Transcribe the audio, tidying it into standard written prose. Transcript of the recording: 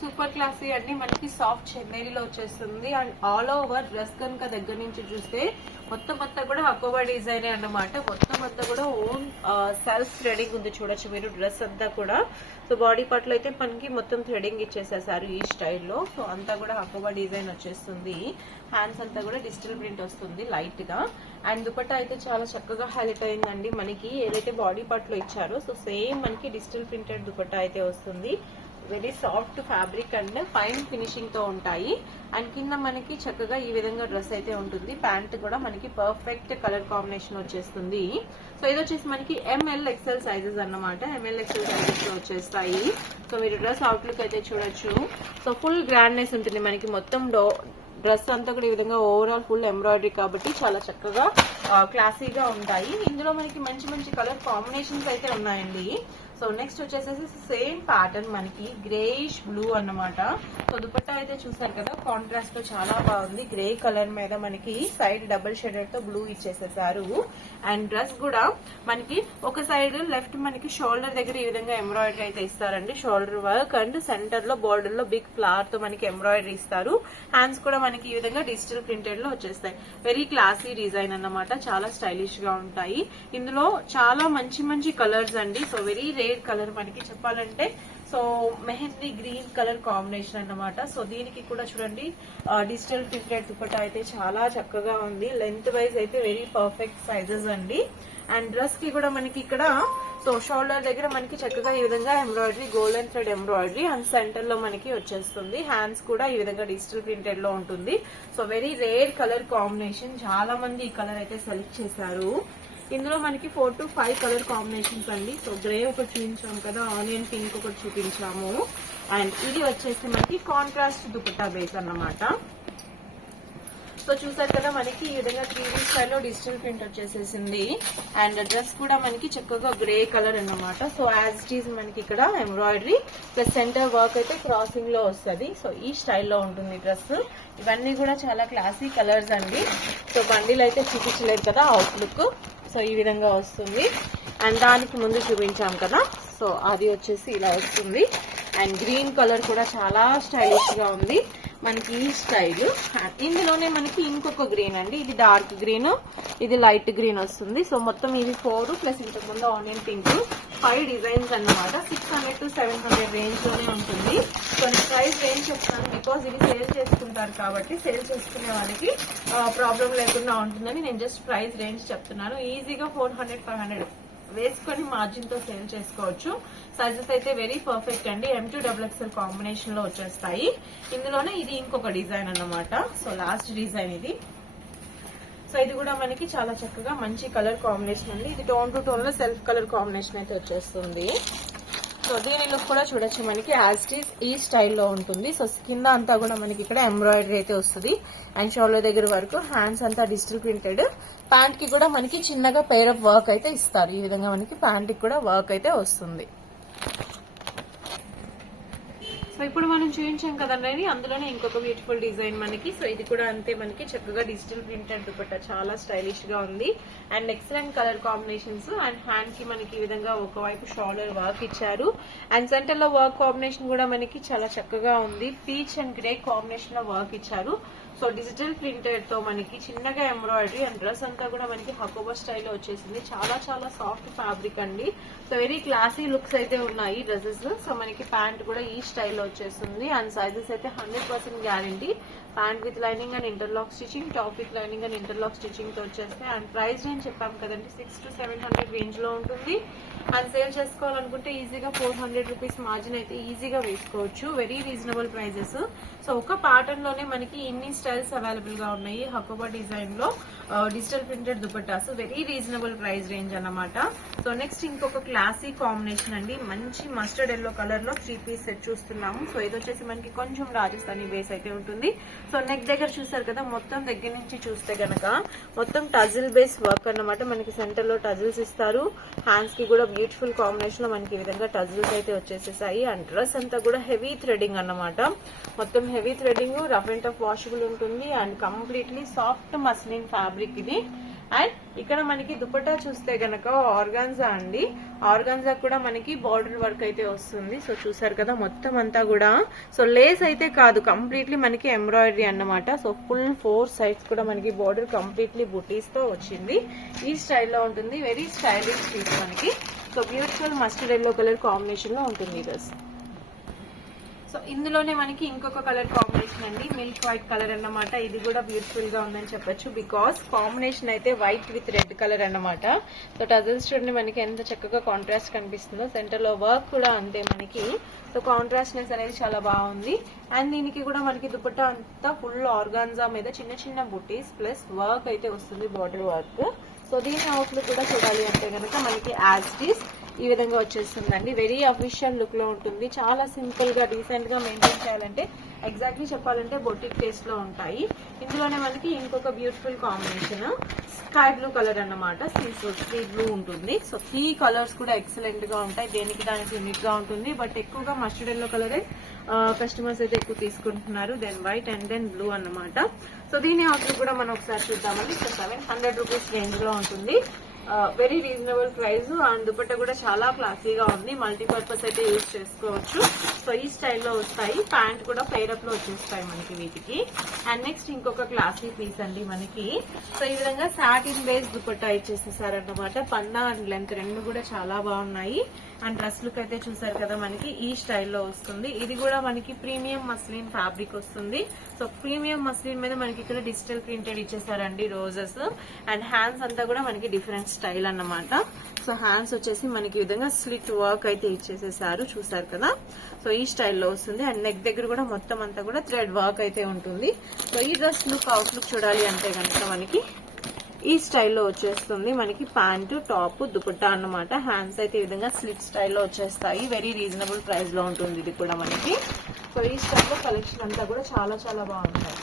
Super classy అండి. మనకి soft చందేరిలో వచ్చేస్తుంది. అండ్ ఆల్ ఓవర్ డ్రెస్ కనుక దగ్గర నుంచి చూస్తే మొత్తం అంతా కూడా హకోబా డిజైన్ అన్నమాట. మొత్తం అంతా కూడా ఓన్ సెల్ఫ్ థ్రెడింగ్ ఉంది, చూడొచ్చు మీరు డ్రెస్ అంతా కూడా. సో బాడీ పార్ట్ లో అయితే మనకి మొత్తం థ్రెడింగ్ ఇచ్చేసేసారు ఈ స్టైల్లో. సో అంతా కూడా హకోబా డిజైన్ వచ్చేస్తుంది. హ్యాండ్స్ అంతా కూడా డిజిటల్ ప్రింట్ వస్తుంది లైట్ గా. అండ్ దుపట్టా అయితే చాలా చక్కగా హైలైట్ అయిందండి. మనకి ఏదైతే బాడీ పార్ట్ లో ఇచ్చారో సో సేమ్ మనకి డిజిటల్ ప్రింటెడ్ దుపట్టా అయితే వస్తుంది. Very soft fabric and fine finishing తో ఉంటాయి. అండ్ కింద మనకి చక్కగా ఈ విధంగా డ్రెస్ అయితే ఉంటుంది. ప్యాంట్ కూడా మనకి పర్ఫెక్ట్ కలర్ కాంబినేషన్ వచ్చేస్తుంది. సో ఇది వచ్చేసి మనకి ఎంఎల్ ఎక్సెల్ సైజెస్ అన్నమాట. ఎంఎల్ ఎక్సెల్ సైజెస్ లో వచ్చేస్తాయి. సో మీరు డ్రెస్ అవుట్లుక్ అయితే చూడొచ్చు. సో ఫుల్ గ్రాండ్నెస్ ఉంటుంది మనకి. మొత్తం డ్రెస్ అంతా కూడా ఈ విధంగా ఓవరాల్ ఫుల్ ఎంబ్రాయిడరీ కాబట్టి చాలా చక్కగా క్లాసీగా ఉంటాయి. ఇందులో మనకి మంచి మంచి కలర్ కాంబినేషన్స్ అయితే ఉన్నాయండి. సో నెక్స్ట్ వచ్చేసేసి సేమ్ ప్యాటర్న్ మనకి గ్రేయిష్ బ్లూ అన్నమాట. సో దుపట్టా అయితే చూసారు కదా, కాంట్రాస్ట్ తో చాలా బాగుంది. గ్రే కలర్ మీద మనకి సైడ్ డబుల్ షేడెడ్ తో బ్లూ ఇచ్చేసేసారు. అండ్ డ్రెస్ కూడా మనకి ఒక సైడ్ లెఫ్ట్ మనకి షోల్డర్ దగ్గర ఈ విధంగా ఎంబ్రాయిడరీ అయితే ఇస్తారండి. షోల్డర్ వర్క్ అండ్ సెంటర్ లో బోర్డర్ లో బిగ్ ఫ్లవర్ తో మనకి ఎంబ్రాయిడరీ ఇస్తారు. హ్యాండ్స్ కూడా మనకి ఈ విధంగా డిజిటల్ ప్రింటెడ్ లో వచ్చేస్తాయి. వెరీ క్లాసీ డిజైన్ అన్నమాట. చాలా స్టైలిష్ గా ఉంటాయి. ఇందులో చాలా మంచి మంచి కలర్స్ అండి. సో వెరీ రేర్ కలర్ మనకి చెప్పాలంటే so mehndi green colour combination అన్నమాట. సో దీనికి కూడా చూడండి డిజిటల్ ప్రింటెడ్ దుపట్టా అయితే చాలా చక్కగా ఉంది. లెంత్ వైజ్ అయితే వెరీ పర్ఫెక్ట్ సైజెస్ అండి. అండ్ డ్రెస్ కి కూడా మనకి ఇక్కడ సో షోల్డర్ దగ్గర మనకి చక్కగా ఈ విధంగా embroidery, golden thread embroidery and centre లో మనకి వచ్చేస్తుంది. హ్యాండ్స్ కూడా ఈ విధంగా డిజిటల్ ప్రింటెడ్ లో ఉంటుంది. So very rare colour combination. చాలా మంది ఈ కలర్ అయితే సెలెక్ట్ చేశారు. ఇందులో మనకి 4 to 5 కలర్ కాంబినేషన్స్ అండి. సో గ్రే ఒకటి చూపించాము కదా, ఆనియన్ పింక్ ఒకటి చూపించాము. అండ్ ఇది వచ్చేసి మనకి కాంట్రాస్ట్ దుపట్టా బేస్ అన్నమాట. సో చూసారు కదా, మనకి ఈ విధంగా 3D స్టైల్లో డిజిటల్ ప్రింట్ వచ్చేసేసింది. అండ్ డ్రెస్ కూడా మనకి చక్కగా గ్రే కలర్ అన్నమాట. సో యాజ్ ఇట్ ఈస్ మనకి ఇక్కడ ఎంబ్రాయిడరీ ప్లస్ సెంటర్ వర్క్ అయితే క్రాసింగ్ లో వస్తుంది. సో ఈ స్టైల్లో ఉంటుంది డ్రెస్. ఇవన్నీ కూడా చాలా క్లాసీ కలర్స్ అండి. సో బండిల్ అయితే చూపించలేదు కదా అవుట్లుక్. సో ఈ విధంగా వస్తుంది. అండ్ దానికి ముందు చూపించాం కదా, సో అది వచ్చేసి ఇలా వస్తుంది. అండ్ గ్రీన్ కలర్ కూడా చాలా స్టైలిష్ గా ఉంది మనకి ఈ స్టైల్. ఇందులోనే మనకి ఇంకొక గ్రీన్ అండి. ఇది డార్క్ గ్రీన్, ఇది లైట్ గ్రీన్ వస్తుంది. సో మొత్తం ఇది 4 ప్లస్ ఇంతకు ముందు ఆనియన్ పింక్ 5 డిజైన్స్ అన్నమాట. 600 to 700 రేంజ్ లోనే ఉంటుంది. సో నేను ప్రైస్ రేంజ్ చెప్తాను బికాస్ ఇవి సేల్ చేసుకుంటారు కాబట్టి సేల్ చేసుకునే వాళ్ళకి ప్రాబ్లం లేకుండా ఉంటుందని నేను జస్ట్ ప్రైస్ రేంజ్ చెప్తున్నాను. ఈజీగా 400-500 వేసుకొని మార్జిన్ తో సేల్ చేసుకోవచ్చు. సైజెస్ అయితే వెరీ పర్ఫెక్ట్ అండి. M2XXL కాంబినేషన్ లో వచ్చేస్తాయి. ఇందులోనే ఇది ఇంకొక డిజైన్ అన్నమాట. సో లాస్ట్ డిజైన్ ఇది. సో ఇది కూడా మనకి చాలా చక్కగా మంచి కలర్ కాంబినేషన్ అండి. ఇది టోన్ టు టోన్ లో సెల్ఫ్ కలర్ కాంబినేషన్ అయితే వచ్చేస్తుంది. సో దీని లుక్ కూడా చూడొచ్చు మనకి యాజ్ ఇట్ ఈస్ ఈ స్టైల్లో ఉంటుంది. సో కింద అంతా కూడా మనకి ఇక్కడ ఎంబ్రాయిడరీ అయితే వస్తుంది. అండ్ షోల్డర్ దగ్గర వరకు హ్యాండ్స్ అంతా డిజిటల్ ప్రింటెడ్. ప్యాంట్ కి కూడా మనకి చిన్నగా పెయిర్ ఆఫ్ వర్క్ అయితే ఇస్తారు. ఈ విధంగా మనకి ప్యాంట్ కి కూడా వర్క్ అయితే వస్తుంది. సో ఇప్పుడు మనం చూపించాం కదండి, అందులోనే ఇంకొక బ్యూటిఫుల్ డిజైన్ మనకి. సో ఇది కూడా అంతే మనకి చక్కగా డిజిటల్ ప్రింటెడ్ దుపట్టా చాలా స్టైలిష్ గా ఉంది. And excellent colour combinations. And hand కి మనకి ఈ విధంగా ఒకవైపు షోల్డర్ వర్క్ ఇచ్చారు. అండ్ సెంటర్ లో వర్క్ కాంబినేషన్ కూడా మనకి చాలా చక్కగా ఉంది. పీచ్ అండ్ గ్రే కాంబినేషన్ లో వర్క్ ఇచ్చారు. సో డిజిటల్ ప్రింటెడ్ తో మనకి చిన్నగా ఎంబ్రాయిడరీ. అండ్ డ్రెస్ అంతా కూడా మనకి హకోబా స్టైల్లో వచ్చేసింది. చాలా చాలా సాఫ్ట్ ఫ్యాబ్రిక్ అండి. సో వెరీ క్లాసీ లుక్స్ అయితే ఉన్నాయి డ్రెస్సెస్. సో మనకి ప్యాంట్ కూడా ఈ స్టైల్లో వచ్చేస్తుంది. అండ్ సైజెస్ అయితే 100% guarantee. Pant with lining and interlock stitching, top with lining and interlock stitching తో వచ్చేస్తాయి. అండ్ ప్రైస్ రేంజ్ చెప్పాం కదండి, 600 to 700 రేంజ్ లో ఉంటుంది. అండ్ సేల్ చేసుకోవాలనుకుంటే ఈజీగా 400 రూపీస్ మార్జిన్ అయితే ఈజీగా వేసుకోవచ్చు. Very reasonable prices. సో ఒక ప్యాటర్న్ లోనే మనకి ఇన్ని స్టైల్స్ అవైలబుల్ గా ఉన్నాయి హకోబా డిజైన్ లో digital printed dupattas. Very reasonable price range అన్నమాట. సో నెక్స్ట్ ఇంకొక క్లాసీ కాంబినేషన్ అండి. మంచి మస్టర్డ్ ఎల్లో కలర్ లో 3 పీస్ సెట్ చూస్తున్నాము. సో ఇది వచ్చేసి మనకి కొంచెం రాజస్థానీ బేస్ అయితే ఉంటుంది. సో నెక్ దగ్గర చూసారు కదా, మొత్తం దగ్గర నుంచి చూస్తే గనక మొత్తం టజిల్ బేస్ వర్క్ అన్నమాట. మనకి సెంటర్ లో టజిల్స్ ఇస్తారు. హ్యాండ్స్ కి కూడా బ్యూటిఫుల్ కాంబినేషన్ లో మనకి ఈ విధంగా టజిల్స్ అయితే వచ్చేసేసాయి. అండ్ డ్రెస్ అంతా కూడా హెవీ థ్రెడింగ్ అన్నమాట. మొత్తం heavy threading, rough and tough washable ఉంటుంది. And completely soft muslin fabric ఇది. అండ్ ఇక్కడ మనకి దుపట్టా చూస్తే గనక ఆర్గాన్జా అండి. ఆర్గాన్జా కూడా మనకి బార్డర్ వర్క్ అయితే వస్తుంది. సో చూసారు కదా మొత్తం అంతా కూడా. సో లేస్ అయితే కాదు, కంప్లీట్లీ మనకి ఎంబ్రాయిడరీ అన్నమాట. సో ఫుల్ 4 సైడ్స్ కూడా మనకి బార్డర్ కంప్లీట్లీ బుటీస్ తో వచ్చింది. ఈ స్టైల్లో ఉంటుంది. వెరీ స్టైలిష్ పీస్ మనకి. So beautiful mustard yellow colour combination లో ఉంటుంది గస్. సో ఇందులోనే మనకి ఇంకొక కలర్ కాంబినేషన్ అండి, మిల్క్ వైట్ కలర్ అన్నమాట. ఇది కూడా బ్యూటిఫుల్ గా ఉందని చెప్పొచ్చు, బికాస్ కాంబినేషన్ అయితే వైట్ విత్ రెడ్ కలర్ అన్నమాట. సో టజల్స్ చూడండి మనకి ఎంత చక్కగా కాంట్రాస్ట్ కనిపిస్తుందో. సెంటర్ లో వర్క్ కూడా అంతే మనకి. సో కాంట్రాస్ట్నెస్ అనేది చాలా బాగుంది. అండ్ దీనికి కూడా మనకి దుపట్టా అంతా ఫుల్ ఆర్గాన్జా మీద చిన్న చిన్న బుటీస్ ప్లస్ వర్క్ అయితే వస్తుంది, బార్డర్ వర్క్. సో దీని అవుట్లుక్ కూడా చూడాలి అంటే కనుక మనకి యాజ్ ఇట్ ఈస్ ఈ విధంగా వచ్చేస్తుందండి. వెరీ అఫీషియల్ లుక్ లో ఉంటుంది. చాలా సింపుల్ గా డీసెంట్ గా మెయింటైన్ చేయాలంటే ఎగ్జాక్ట్లీ చెప్పాలంటే బొటిక్ టేస్ట్ లో ఉంటాయి. ఇందులోనే మనకి ఇంకొక beautiful combination sky blue colour అన్నమాట. సీ బ్లూ ఉంటుంది. సో 3 కలర్స్ కూడా ఎక్సలెంట్ గా ఉంటాయి. దేనికి దానికి యూనిక్ గా ఉంటుంది. బట్ ఎక్కువగా మస్టర్డ్ ఎల్లో కలరే కస్టమర్స్ అయితే ఎక్కువ తీసుకుంటున్నారు. Then white and then blue అన్నమాట. సో దీని అవుట్లుక్ కూడా మనం ఒకసారి చూద్దామండి. సో 700 రూపీస్ రేంజ్ లో ఉంటుంది. Very reasonable price. And dupatta కూడా చాలా క్లాసీగా ఉంది. మల్టీపర్పస్ అయితే యూజ్ చేసుకోవచ్చు. సో ఈ స్టైల్లో వస్తాయి. ప్యాంట్ కూడా పేరప్ లో వచ్చేస్తాయి మనకి వీటికి. అండ్ నెక్స్ట్ ఇంకొక క్లాసీ పీస్ అండి మనకి. సో ఈ విధంగా సాటిన్ బేస్ దుపట్టా ఇచ్చేసేసారన్నమాట. పన్నా అండ్ లెంత్ రెండు కూడా చాలా బాగున్నాయి. అండ్ డ్రెస్ లుక్ అయితే చూసారు కదా మనకి ఈ స్టైల్లో వస్తుంది. ఇది కూడా మనకి ప్రీమియం మస్లిన్ ఫ్యాబ్రిక్ వస్తుంది. సో ప్రీమియం మస్లిన్ మీద మనకి ఇక్కడ డిజిటల్ ప్రింటెడ్ ఇచ్చేసారండి రోజెస్. అండ్ హ్యాండ్స్ అంతా కూడా మనకి డిఫరెంట్ స్టైల్ అన్నమాట. సో హ్యాండ్స్ వచ్చేసి మనకి ఈ విధంగా స్లిట్ వర్క్ అయితే ఇచ్చేసేసారు, చూసారు కదా. సో ఈ స్టైల్లో వస్తుంది. అండ్ నెక్ దగ్గర కూడా మొత్తం అంతా కూడా థ్రెడ్ వర్క్ అయితే ఉంటుంది. సో ఈ డ్రెస్ లుక్ అవుట్లుక్ చూడాలి అంటే కనుక మనకి ఈ స్టైల్లో వచ్చేస్తుంది. మనకి ప్యాంటు టాప్ దుపట్టా అన్నమాట. హ్యాండ్స్ అయితే ఈ విధంగా స్లిట్ స్టైల్లో వచ్చేస్తాయి. వెరీ రీజనబుల్ ప్రైస్ లో ఉంటుంది ఇది కూడా మనకి. సో ఈ స్టైల్లో కలెక్షన్ అంతా కూడా చాలా చాలా బాగుంటాయి.